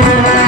Thank you.